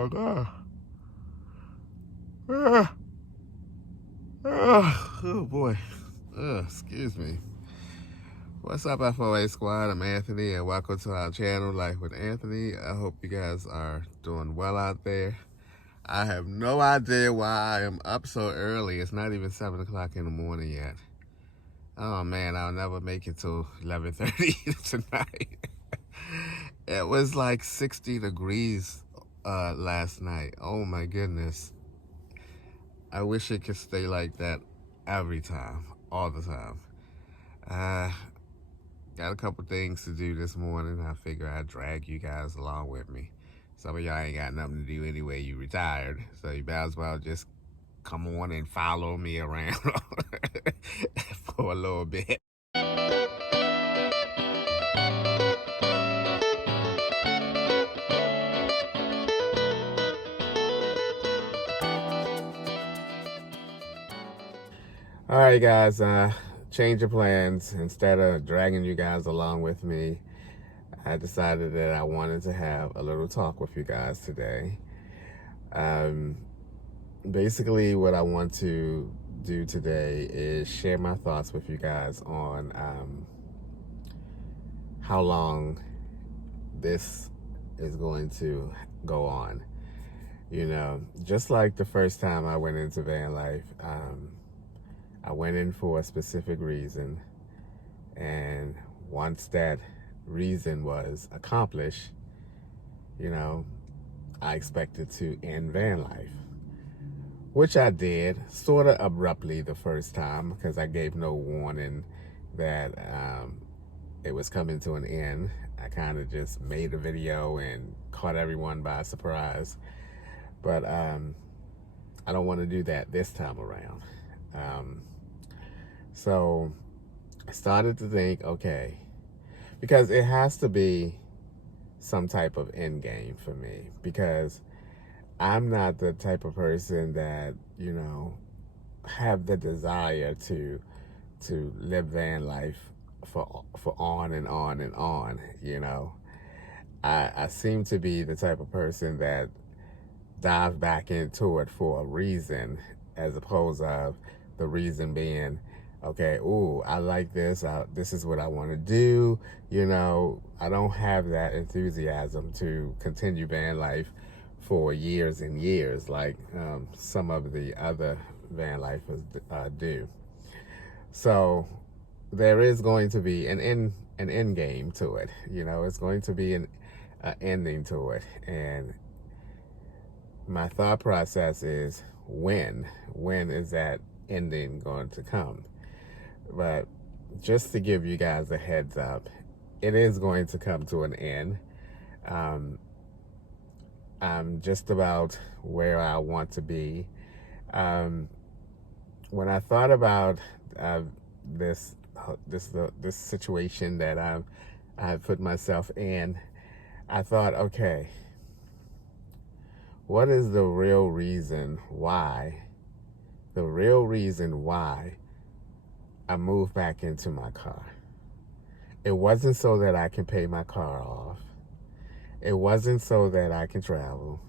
Oh, God. Ah, oh, boy. Excuse me. What's up, FOA Squad? I'm Anthony, and welcome to our channel, Life with Anthony. I hope you guys are doing well out there. I have no idea why I am up so early. It's not even 7 o'clock in the morning yet. Oh, man, I'll never make it till 11:30 tonight. It was like 60 degrees last night. Oh, my goodness. I wish it could stay like that every time, all the time. Got a couple things to do this morning. I figure I'd drag you guys along with me. Some of y'all ain't got nothing to do anyway. You retired, so you might as well just come on and follow me around for a little bit. All right, guys, change of plans. Instead of dragging you guys along with me, I decided that I wanted to have a little talk with you guys today. Basically, what I want to do today is share my thoughts with you guys on how long this is going to go on. You know, just like the first time I went into van life, I went in for a specific reason, and once that reason was accomplished, you know, I expected to end van life, which I did sort of abruptly the first time because I gave no warning that it was coming to an end. I kind of just made a video and caught everyone by surprise, but I don't want to do that this time around. So I started to think, okay, because it has to be some type of end game for me, because I'm not the type of person that, you know, have the desire to live van life for on and on and on, you know. I seem to be the type of person that dive back into it for a reason, as opposed of the reason being, okay, ooh, I like this. This is what I want to do. You know, I don't have that enthusiasm to continue van life for years and years like some of the other van lifers do. So there is going to be an end game to it. You know, it's going to be an ending to it. And my thought process is, when is that ending going to come? But just to give you guys a heads up, it is going to come to an end. I'm just about where I want to be. When I thought about this situation that I've put myself in, I thought, okay, what is the real reason why? The real reason why I moved back into my car. It wasn't so that I can pay my car off. It wasn't so that I can travel.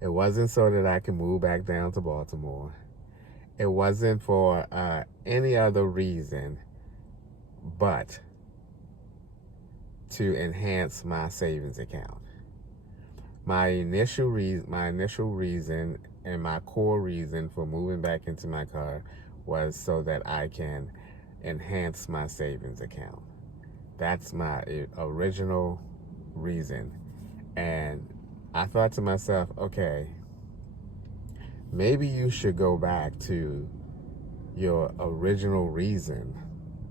It wasn't so that I can move back down to Baltimore. It wasn't for any other reason but to enhance my savings account. My initial reason and my core reason for moving back into my car was so that I can enhance my savings account. That's my original reason. And I thought to myself, okay, maybe you should go back to your original reason,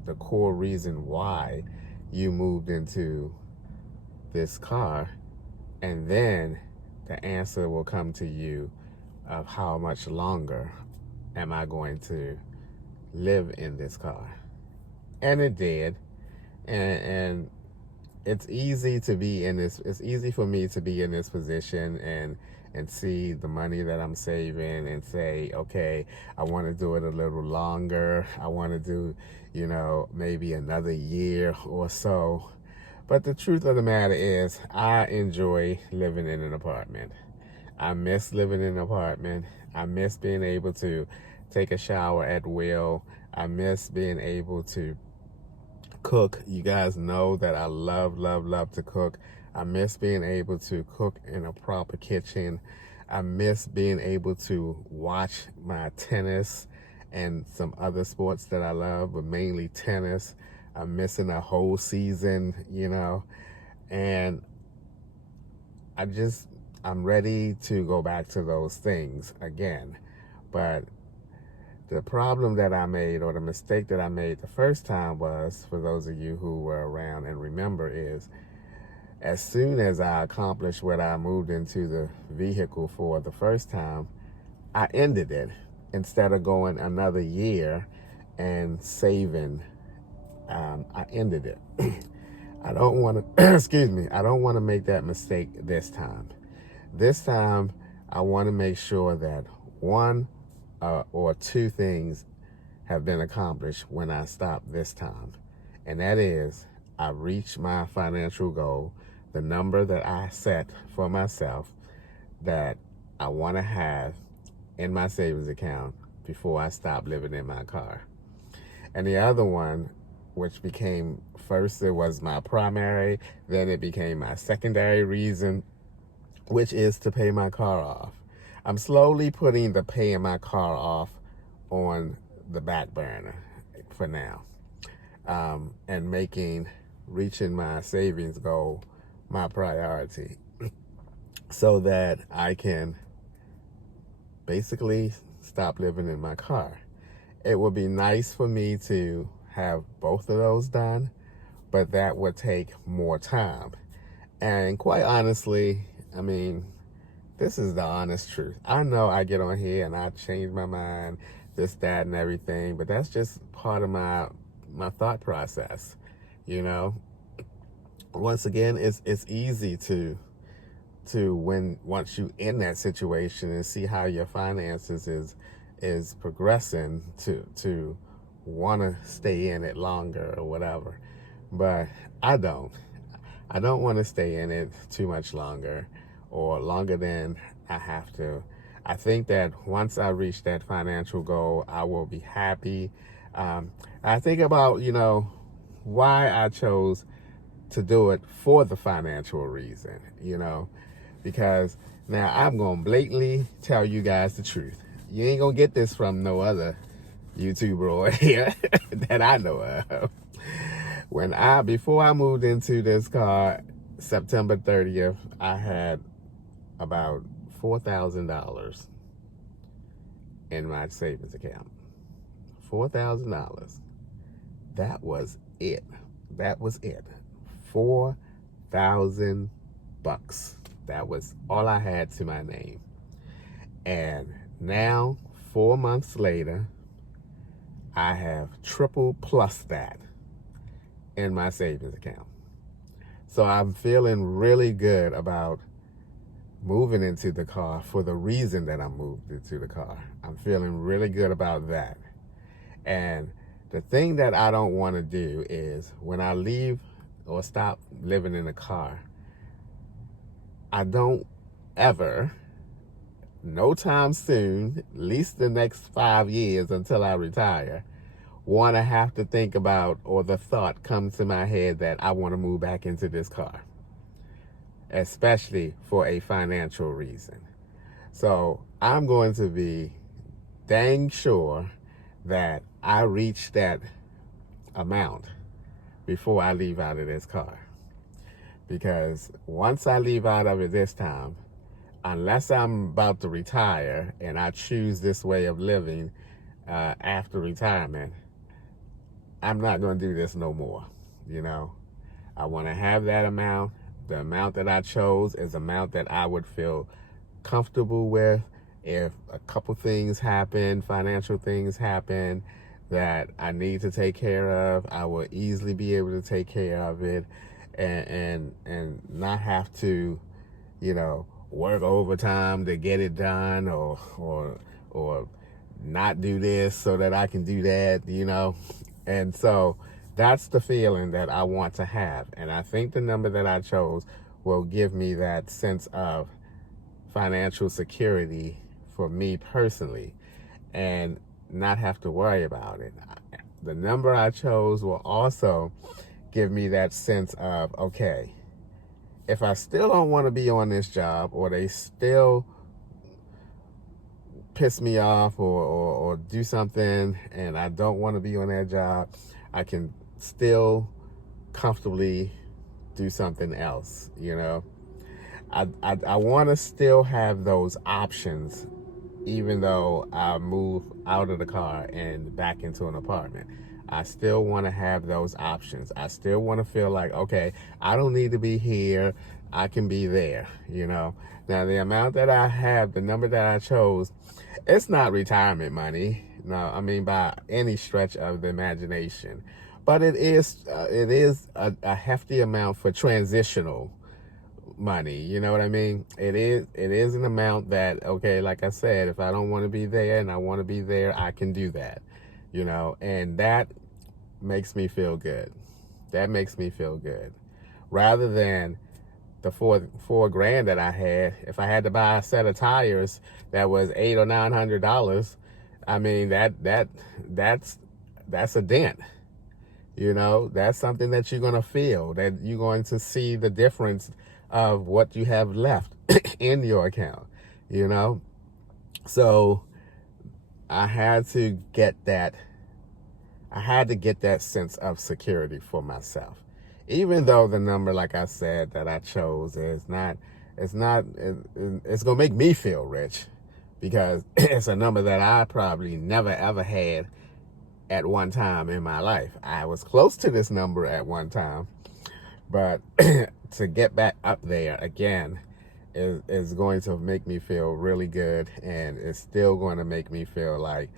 the core reason why you moved into this car, and then the answer will come to you of how much longer am I going to live in this car. And it did. And it's easy to be in this, it's easy for me to be in this position and see the money that I'm saving and say, okay, I want to do it a little longer. I want to do, you know, maybe another year or so. But the truth of the matter is, I enjoy living in an apartment. I miss living in an apartment. I miss being able to take a shower at will. I miss being able to cook. You guys know that I love, love, love to cook. I miss being able to cook in a proper kitchen. I miss being able to watch my tennis and some other sports that I love, but mainly tennis. I'm missing a whole season, and I'm ready to go back to those things again. But the problem that I made, or the mistake that I made the first time, was, for those of you who were around and remember, is as soon as I accomplished what I moved into the vehicle for the first time, I ended it instead of going another year and saving. I ended it. I don't want to, excuse me, I don't want to make that mistake this time. This time, I want to make sure that one or two things have been accomplished when I stop this time. And that is, I reached my financial goal, the number that I set for myself that I want to have in my savings account before I stop living in my car. And the other one, which became, first it was my primary, then it became my secondary reason, which is to pay my car off. I'm slowly putting the paying my car off on the back burner for now, and reaching my savings goal my priority, so that I can basically stop living in my car. It would be nice for me to have both of those done, but that would take more time. And quite honestly, I mean, this is the honest truth. I know I get on here and I change my mind, this, that, and everything, but that's just part of my thought process. Once again, it's easy to once you in that situation and see how your finances is progressing, to want to stay in it longer or whatever. But I don't want to stay in it too much longer, or longer than I have to. I think that once I reach that financial goal, I will be happy. I think about, why I chose to do it for the financial reason, because now I'm going to blatantly tell you guys the truth. You ain't going to get this from no other YouTuber or here that I know of. Before I moved into this car, September 30th, I had about $4,000 in my savings account. $4,000. That was it. That was it. $4,000. That was all I had to my name. And now, 4 months later, I have triple plus that in my savings account. So I'm feeling really good about moving into the car for the reason that I moved into the car. I'm feeling really good about that. And the thing that I don't want to do is, when I leave or stop living in a car, I don't ever, no time soon, at least the next 5 years until I retire, want to have to think about, or the thought comes to my head that I want to move back into this car, especially for a financial reason. So I'm going to be dang sure that I reach that amount before I leave out of this car. Because once I leave out of it this time, unless I'm about to retire and I choose this way of living after retirement, I'm not going to do this no more. I want to have that amount. The amount that I chose is the amount that I would feel comfortable with. If a couple things happen, financial things happen that I need to take care of, I will easily be able to take care of it, and not have to, work overtime to get it done, or not do this so that I can do that, And so that's the feeling that I want to have. And I think the number that I chose will give me that sense of financial security for me personally and not have to worry about it. The number I chose will also give me that sense of, okay, if I still don't want to be on this job, or they still piss me off, or do something and I don't want to be on that job, I can still comfortably do something else, you know. I want to still have those options, even though I move out of the car and back into an apartment. I still want to have those options. I still want to feel like, okay, I don't need to be here. I can be there, you know. Now, the amount that I have, the number that I chose, it's not retirement money. No, I mean, by any stretch of the imagination. But it is a hefty amount for transitional money, you know what I mean? It is an amount that, okay, like I said, if I don't want to be there and I want to be there, I can do that, you know, and that makes me feel good. That makes me feel good. Rather than the four grand that I had, if I had to buy a set of tires that was $800 or $900, I mean, that's a dent. You know, that's something that you're going to feel, that you're going to see the difference of what you have left in your account, you know? So I had to get that sense of security for myself. Even though the number, like I said, that I chose it's going to make me feel rich, because it's a number that I probably never ever had at one time in my life. I was close to this number at one time, but to get back up there again is going to make me feel really good, and it's still going to make me feel like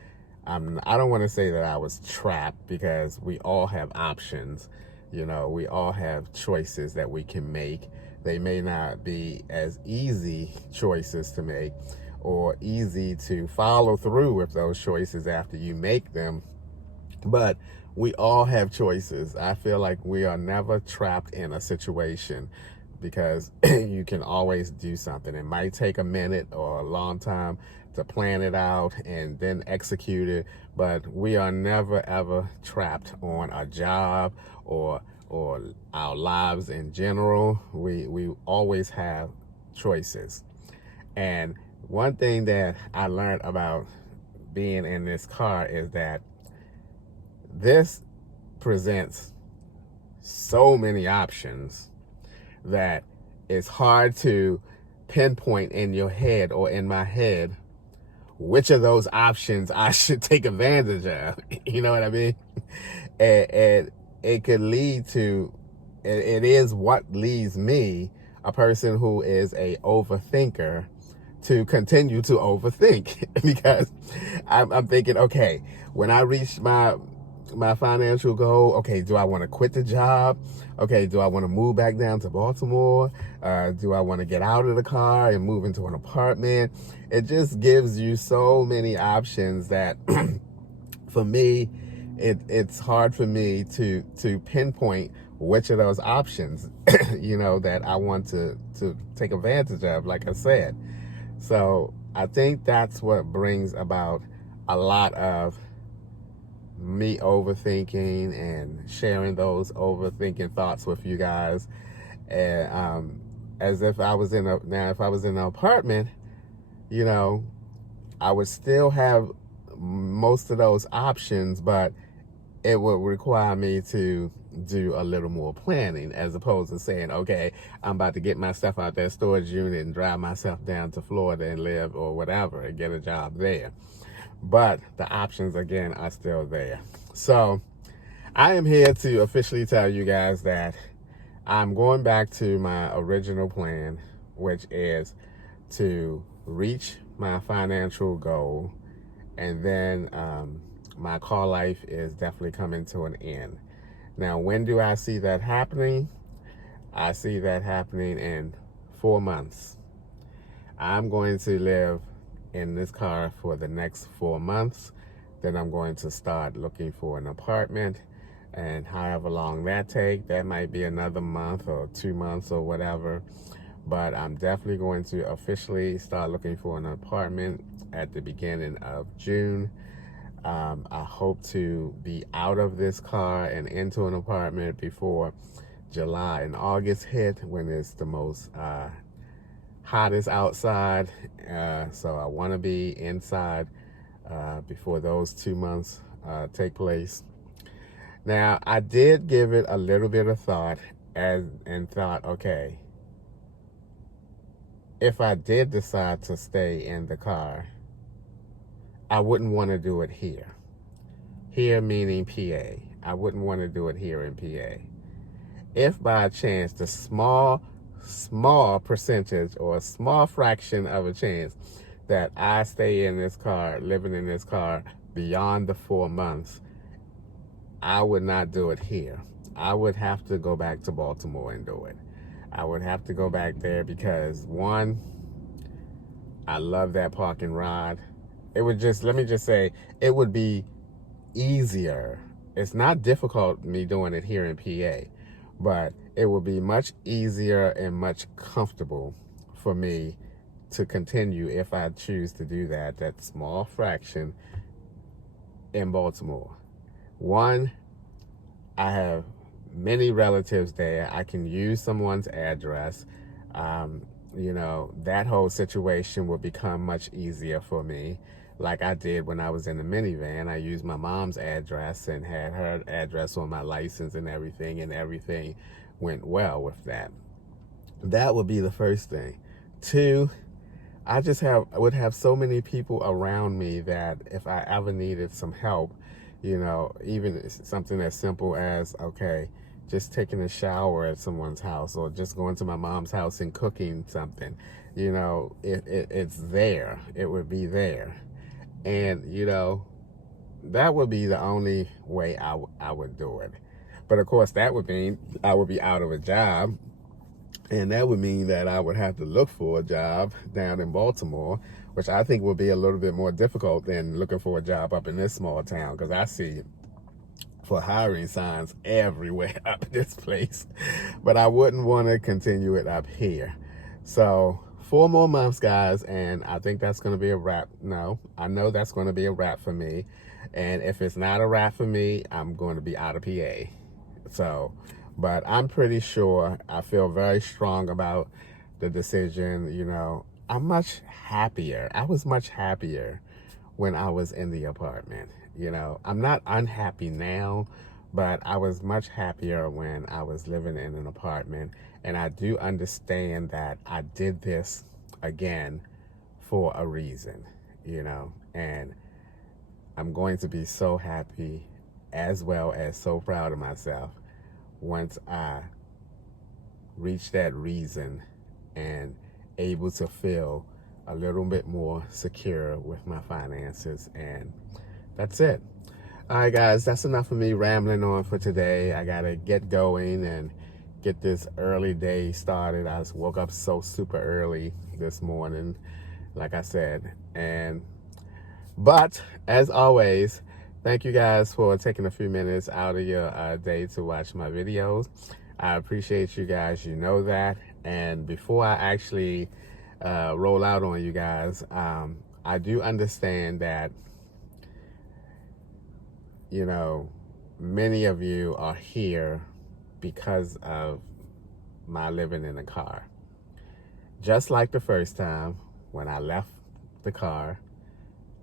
I don't want to say that I was trapped, because we all have options. You know, we all have choices that we can make. They may not be as easy choices to make, or easy to follow through with those choices after you make them. But we all have choices. I feel like we are never trapped in a situation, because you can always do something. It might take a minute or a long time to plan it out and then execute it, but we are never ever trapped on a job or our lives in general. We always have choices. And one thing that I learned about being in this car is that this presents so many options that it's hard to pinpoint in your head, or in my head, which of those options I should take advantage of. You know what I mean? And it could lead to, it is what leads me, a person who is a overthinker, to continue to overthink. Because I'm thinking, okay, when I reach my financial goal, okay, do I want to quit the job? Okay, do I want to move back down to Baltimore? Do I want to get out of the car and move into an apartment? It just gives you so many options that for me, it's hard for me to pinpoint which of those options, you know, that I want to take advantage of, like I said. So I think that's what brings about a lot of me overthinking and sharing those overthinking thoughts with you guys. And as if I was in an apartment, you know, I would still have most of those options, but it would require me to do a little more planning, as opposed to saying, okay, I'm about to get my stuff out that storage unit and drive myself down to Florida and live, or whatever, and get a job there. But the options, again, are still there. So I am here to officially tell you guys that I'm going back to my original plan, which is to reach my financial goal, and then my car life is definitely coming to an end. Now, when do I see that happening? I see that happening in 4 months. I'm going to live in this car for the next 4 months. Then I'm going to start looking for an apartment, and however long that takes, that might be another month or 2 months or whatever. but I'm definitely going to officially start looking for an apartment at the beginning of June. I hope to be out of this car and into an apartment before July and August hit, when it's the most hottest outside. So I want to be inside before those 2 months take place. Now, I did give it a little bit of thought and thought, okay, if I did decide to stay in the car, I wouldn't want to do it here. Here meaning PA. I wouldn't want to do it here in PA. If by chance the small percentage or a small fraction of a chance that I stay in this car, living in this car beyond the 4 months, I would not do it here. I would have to go back to Baltimore and do it. I would have to go back there because, one, I love that park and ride. It would just, let me just say, it would be easier. It's not difficult me doing it here in PA, but it would be much easier and much comfortable for me to continue if I choose to do that small fraction in Baltimore. One, I have many relatives there. I can use someone's address. You know, that whole situation will become much easier for me. Like I did when I was in the minivan. I used my mom's address and had her address on my license and everything went well with that. That would be the first thing. Two, I would have so many people around me that if I ever needed some help, you know, even something as simple as, okay, just taking a shower at someone's house or just going to my mom's house and cooking something, you know, it's there. It would be there. And, you know, that would be the only way I would do it. But, of course, that would mean I would be out of a job. And that would mean that I would have to look for a job down in Baltimore, which I think would be a little bit more difficult than looking for a job up in this small town, because I see for hiring signs everywhere up in this place. But I wouldn't want to continue it up here. So 4 more months, guys, and I think that's going to be a wrap. No, I know that's going to be a wrap for me. And if it's not a wrap for me, I'm going to be out of PA. So, but I'm pretty sure, I feel very strong about the decision. You know, I'm much happier. I was much happier when I was in the apartment. You know, I'm not unhappy now, but I was much happier when I was living in an apartment. And I do understand that I did this again for a reason, you know, and I'm going to be so happy as well as so proud of myself once I reach that reason and able to feel a little bit more secure with my finances. And that's it. All right, guys, that's enough of me rambling on for today. I got to get going and get this early day started. I just woke up so super early this morning, like I said. But as always, thank you guys for taking a few minutes out of your day to watch my videos. I appreciate you guys, you know that. And before I actually roll out on you guys, I do understand that, you know, many of you are here because of my living in a car. Just like the first time when I left the car,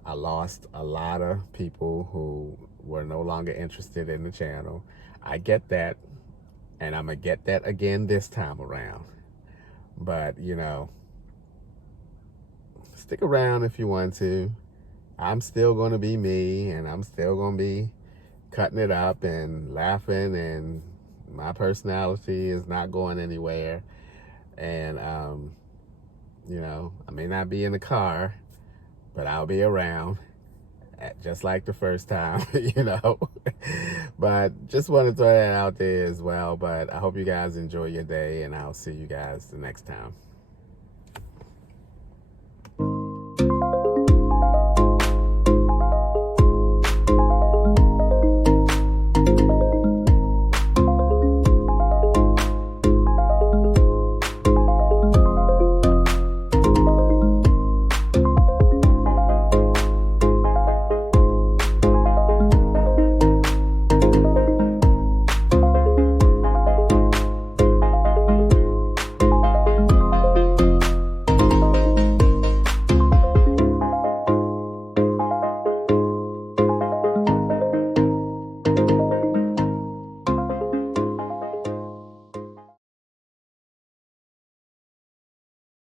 I lost a lot of people who were no longer interested in the channel. I get that, and I'm gonna get that again this time around. But, you know, stick around if you want to. I'm still gonna be me, and I'm still gonna be cutting it up and laughing, and my personality is not going anywhere. And, you know, I may not be in the car, but I'll be around, just like the first time, you know. But just want to throw that out there as well. But I hope you guys enjoy your day, and I'll see you guys the next time.